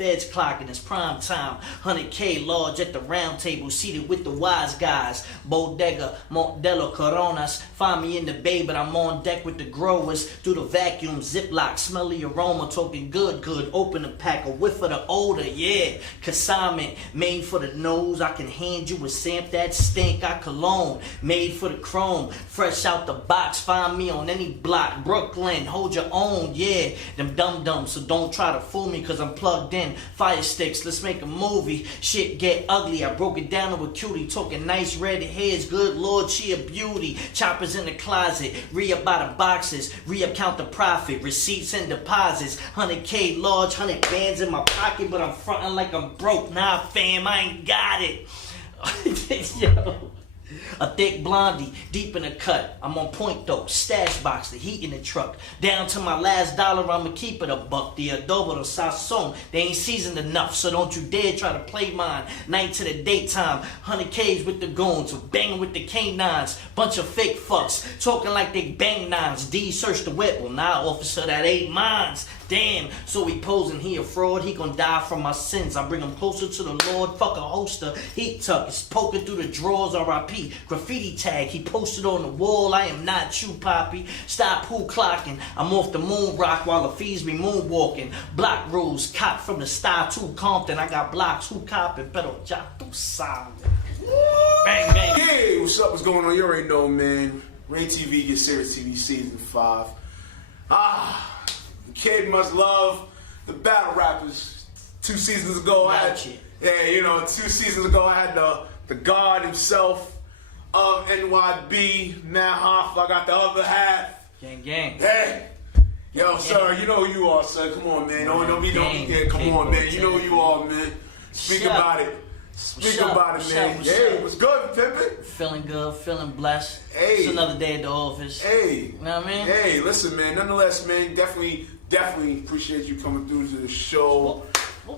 feds clocking, it's prime time. 100K large at the round table, seated with the wise guys. Bodega, Modelo, Coronas. Find me in the bay, but I'm on deck with the growers. Through the vacuum, ziploc, smell the aroma, talking good. Open a pack, a whiff of the odor, yeah. Consignment, made for the nose. I can hand you a samp that stink, I cologne. Made for the chrome, fresh out the box. Find me on any block, Brooklyn, hold your own, yeah. Them dum-dums, so don't try to fool me, cause I'm plugged in. Fire sticks, let's make a movie. Shit get ugly, I broke it down to a cutie. Talking nice red hairs, good lord, she a beauty. Choppers in the closet, re-up by the boxes. Re-up count the profit, receipts and deposits. 100K large, 100 bands in my pocket, but I'm frontin' like I'm broke. Nah fam, I ain't got it. Yo. A thick blondie, deep in the cut. I'm on point though, stash box, the heat in the truck. Down to my last dollar, I'ma keep it a buck. The adobo, the sazon, they ain't seasoned enough, so don't you dare try to play mine. Night to the daytime, 100Ks with the goons, banging with the canines. Bunch of fake fucks, talking like they bang nines. D search the whip, well nah officer, that ain't mines. Damn, so he posing, he a fraud, he gon' die from my sins. I bring him closer to the Lord, fuck a holster. Heat tuck, it's poking through the drawers, R.I.P. Graffiti tag, he posted on the wall, I am not you, Poppy. Stop who clocking, I'm off the moon rock while the fees be moonwalking. Block rules, cop from the style to Compton. I got blocks, who copping, pero ya tu sabe. Bang, bang. Hey, what's up, what's going on? You already know, man. ReemTV, get serious TV season 5. Kid must love the battle rappers. 2 seasons ago, I had 2 seasons ago I had the god himself of NYB, Matt Hoff. I got the other half. Gang. Hey, yo, sir, you know who you are, sir. Come on, man. Don't be. Come on, man. You know who you are, man. Speak about it. Speak about it, man. Hey, what's good, Pimpin'? Feeling good, feeling blessed. Hey. It's another day at the office. Hey. You know what I mean? Hey, listen, man. Nonetheless, man, definitely appreciate you coming through to the show.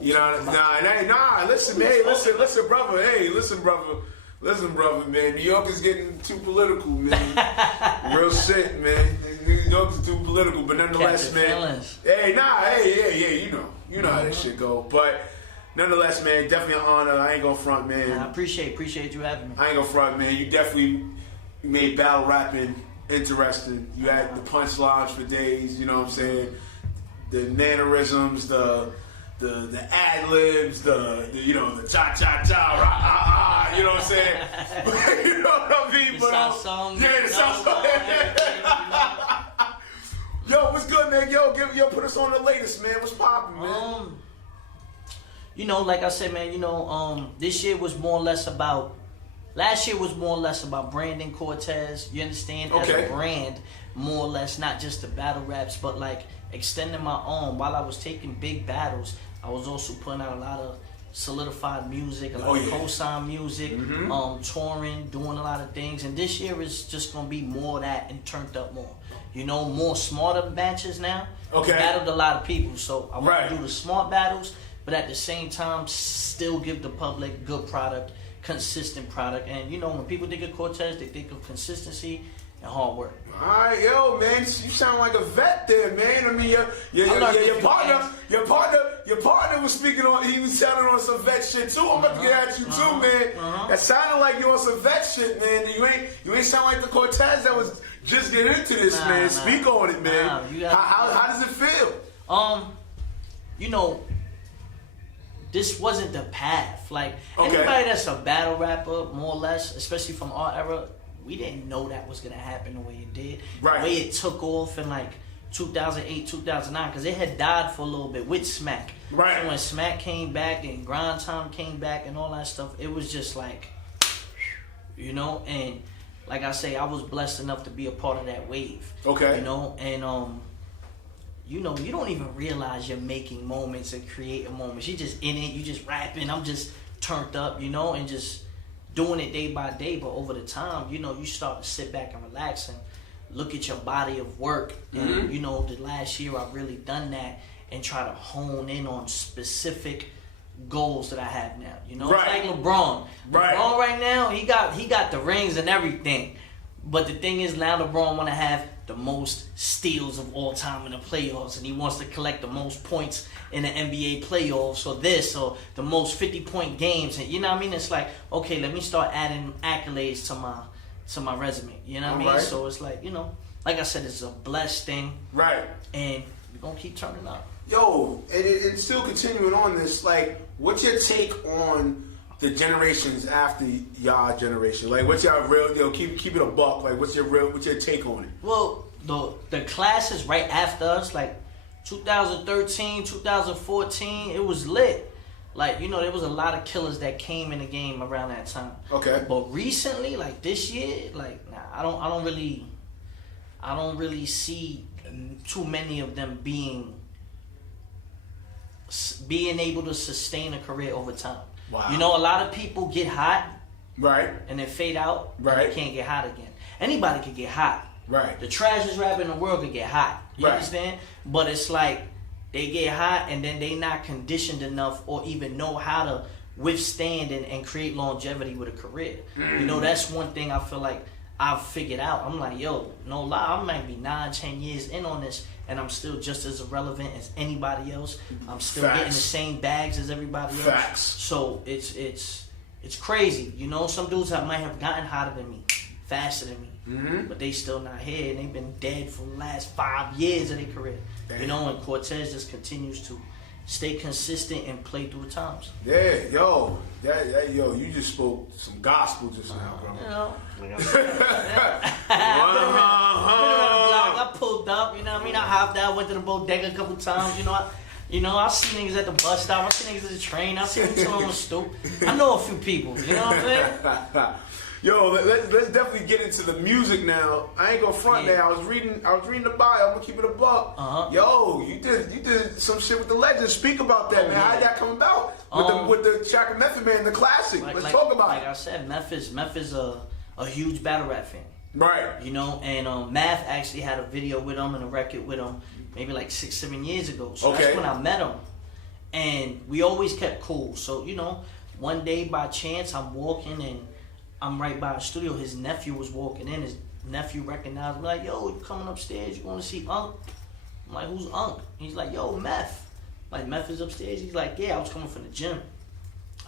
You know, listen, man. Hey, listen, brother. Hey, listen, brother, man. New York is getting too political, man. Real shit, man. New York is too political, but nonetheless, man. Hey, you know how that shit go. But nonetheless, man, definitely an honor. I ain't gonna front, man. I appreciate you having me. I ain't gonna front, man. You definitely made battle rapping interesting. You had the punchlines for days. You know what I'm saying? The mannerisms, the ad-libs, the cha-cha-cha, rah-ah-ah, you know what I'm saying? You know what I mean? The South song. Yeah, the South song. Yo, what's good, man? Yo, put us on the latest, man. What's poppin', man? Like I said, man, this year was more or less about, last year was more or less about branding Cortez, you understand? As a brand, more or less, not just the battle raps, but like extending my own. While I was taking big battles, I was also putting out a lot of solidified music, a lot of co-sign music, touring, doing a lot of things. And this year is just gonna be more of that and turned up more. More smarter matches now. Okay. Battled a lot of people, so I want to do the smart battles, but at the same time still give the public good product, consistent product. And when people think of Cortez, they think of consistency and hard work. Alright, yo, man, you sound like a vet there, man. I mean, your partner was speaking on. He was sounding on some vet shit too. I'm about to get at you too, man. That sounded like you on some vet shit, man. You ain't sound like the Cortez that was just getting into this, man. Speak on it, man. How does it feel? This wasn't the path. Like anybody that's a battle rapper, more or less, especially from our era, we didn't know that was gonna happen the way it did. Right. The way it took off in like 2008, 2009, because it had died for a little bit with Smack. Right. So when Smack came back and Grind Time came back and all that stuff, it was just like, and like I say, I was blessed enough to be a part of that wave. Okay. And you don't even realize you're making moments and creating moments. You're just in it, you just rapping, I'm just turned up, and just doing it day by day. But over the time, you start to sit back and relax and look at your body of work. And the last year I've really done that and try to hone in on specific goals that I have now. It's like LeBron. LeBron right now, he got the rings and everything. But the thing is, now LeBron want to have the most steals of all time in the playoffs, and he wants to collect the most points in the NBA playoffs, or this, or the most 50-point games, and you know what I mean? It's like, okay, let me start adding accolades to my resume. You know what I mean? Right. So it's like, you know, like I said, it's a blessed thing, Right. and we're gonna keep turning up. Yo, and still continuing on this, like, what's your take on the generations after y'all generation? Like, what's your real, keep it a buck. Like, what's your take on it? Well, the classes right after us, like 2013, 2014, it was lit. Like, you know, there was a lot of killers that came in the game around that time. Okay. But recently, like this year, like, nah, I don't really see too many of them being able to sustain a career over time. Wow. You know, a lot of people get hot, Right. and then fade out, Right. and they can't get hot again. Anybody could get hot. Right. The trashiest rapper in the world could get hot. You Right. understand? But it's like they get hot and then they not conditioned enough or even know how to withstand and create longevity with a career. You know, that's one thing I feel like I've figured out. I'm like, yo, no lie, I might be 9-10 years in on this, and I'm still just as irrelevant as anybody else. I'm still Facts. getting the same bags as everybody else. Facts. So it's crazy. You know, some dudes might have gotten hotter than me, faster than me, but they still not here, and they've been dead for the last 5 years of their career. Damn. You know, and Cortez just continues to stay consistent and play through the times. Yeah, yo, yo, you just spoke some gospel just now, bro. You know, like I said, I've been around the block. I pulled up. You know what I mean? I hopped out, went to the bodega a couple times. You know, I see niggas at the bus stop. I see niggas at the train. I see them on the stoop. I know a few people. You know what I'm saying? Yo, let's definitely get into the music now. I ain't gonna front Yeah. now. I was reading the bio. I'm gonna keep it a buck. Yo, you did some shit with the legends. Speak about that, man. Yeah. How that come about with the Shaq and Method Man, the classic? Let's talk about like it. I said, Memphis a huge battle rap fan. Right. You know, and Math actually had a video with him and a record with him maybe like 6-7 years ago. So Okay. that's when I met him, and we always kept cool. So you know, one day by chance I'm walking and I'm right by the studio. His nephew was walking in. His nephew recognized me, like, yo, you coming upstairs? You want to see Unc? I'm like, who's Unc? He's like, yo, Meth. Like, Meth is upstairs? He's like, yeah, I was coming from the gym.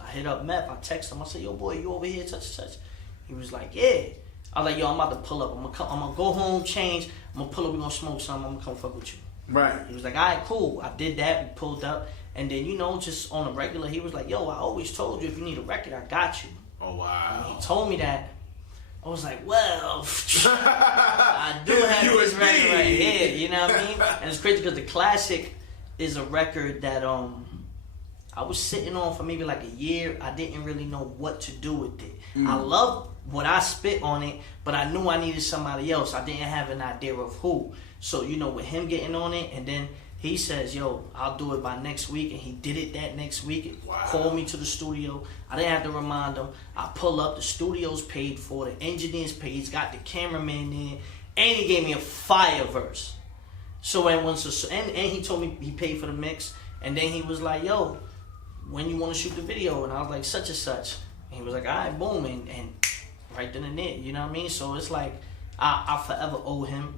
I hit up Meth. I text him. I said, yo, boy, you over here, such and such? He was like, yeah. I was like, yo, I'm about to pull up. I'm gonna go home, change. I'm gonna pull up. We're gonna smoke something. I'm gonna come fuck with you. Right. He was like, all right, cool. I did that. We pulled up. And then, you know, just on a regular, he was like, yo, I always told you if you need a record, I got you. Oh wow. He told me that. I was like, well, I do have this USB. record right here. You know what I mean? And it's crazy because the classic is a record that I was sitting on for maybe like a year. I didn't really know what to do with it. I love what I spit on it, but I knew I needed somebody else. I didn't have an idea of who. So, you know, with him getting on it, and then he says, yo, I'll do it by next week. And he did it that next week. Wow. Called me to the studio. I didn't have to remind him. I pull up. The studio's paid for. The engineer's paid. He's got the cameraman in. And he gave me a fire verse. So, and he told me he paid for the mix. And then he was like, yo, when you want to shoot the video? And I was like, such and such. And he was like, all right, boom. And right then and there. You know what I mean? So, it's like, I forever owe him.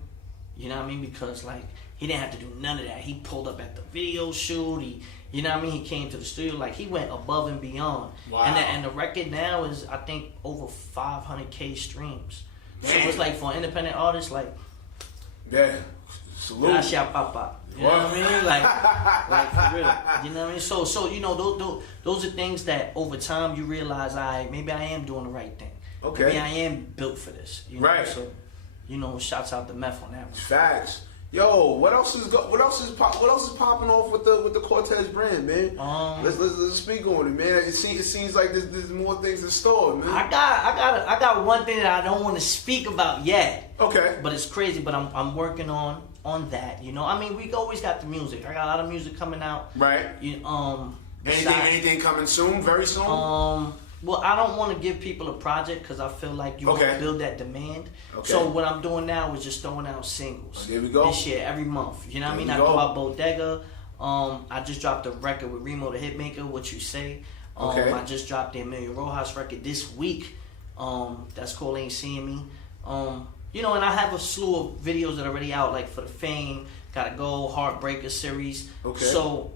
You know what I mean? Because, like, he didn't have to do none of that. He pulled up at the video shoot. You know what I mean? He came to the studio. Like, he went above and beyond. Wow. And the record now is, I think, over 500K streams. Man. So it's like, for an independent artist, like, Yeah. Salute. that's your papa. You know what I mean? Like for real. You know what I mean? So you know, those are things that over time you realize, maybe I am doing the right thing. Okay. Maybe I am built for this. You know? Right. So, you know, shouts out to Meth on that one. Facts. Yo, what else is popping off with the Cortez brand, man? Let's speak on it, man. It seems like there's more things in store, man. I got one thing that I don't want to speak about yet. Okay. But it's crazy. But I'm working on that. You know, I mean, we always got the music. I got a lot of music coming out. Right. Anything coming soon? Very soon? Well, I don't want to give people a project because I feel like you want to build that demand. Okay. So what I'm doing now is just throwing out singles. There we go. This year, every month. You know what I mean? I There we throw go. out Bodega. I just dropped a record with Remo the Hitmaker, What You Say. Okay. I just dropped the Emilio Rojas record this week. That's called Ain't Seeing Me. you know, and I have a slew of videos that are already out, like for the Fame, Gotta Go, Heartbreaker series. Okay. So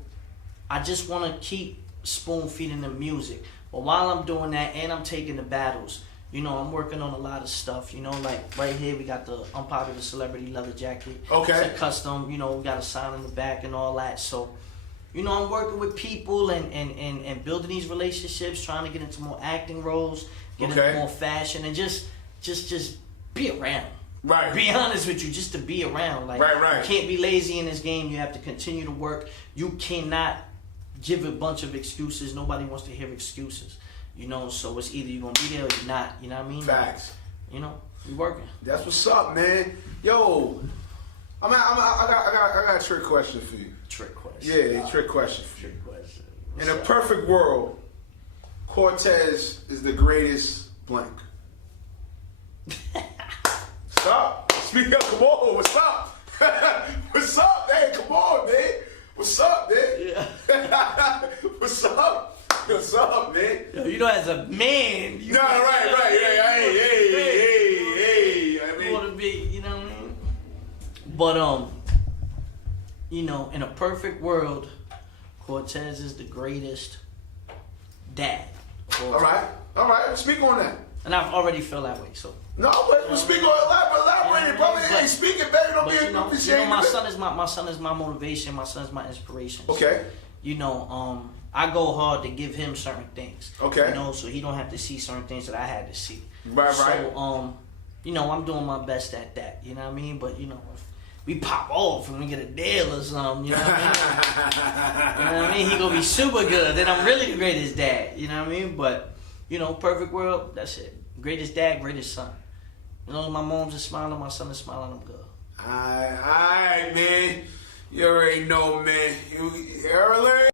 I just want to keep spoon feeding the music. But while I'm doing that and I'm taking the battles, you know, I'm working on a lot of stuff. You know, like right here we got the Unpopular Celebrity leather jacket. Okay. It's a custom. You know, we got a sign in the back and all that. So, you know, I'm working with people and building these relationships, trying to get into more acting roles, get into more fashion, and just be around. Right. Be honest with you, just to be around. Like, right. You can't be lazy in this game. You have to continue to work. You cannot give a bunch of excuses. Nobody wants to hear excuses. You know, so it's either you're gonna be there or you're not. You know what I mean? Facts. You know, you working. That's what's up, man. Yo, I got a trick question for you. Trick question. Yeah, trick question for you. Trick question. In a perfect world, Cortez is the greatest blank. Stop. Speak up. Come on. What's up? What's up, man? Come on, man. What's up, man? Yeah. What's up? What's up, man? Yo, you know, as a man, you right. Hey. I mean, want to be, you know what I mean? But you know, in a perfect world, Cortez is the greatest dad. All right. Speak on that. And I've already felt that way, so. No, but speak on elaborate, brother. Ain't speaking better. Don't be ashamed. My son is my motivation. My son is my inspiration. Okay. So, you know, I go hard to give him certain things. Okay. You know, so he don't have to see certain things that I had to see. Right. So, you know, I'm doing my best at that. You know what I mean? But you know, if we pop off and we get a deal or something, you know what I mean? You know what I mean? He gonna be super good. Then I'm really the greatest dad. You know what I mean? But you know, perfect world. That's it. Greatest dad, greatest son. As long as my mom's is smiling, my son is smiling, I'm good. Alright, man. You already know, man. You early?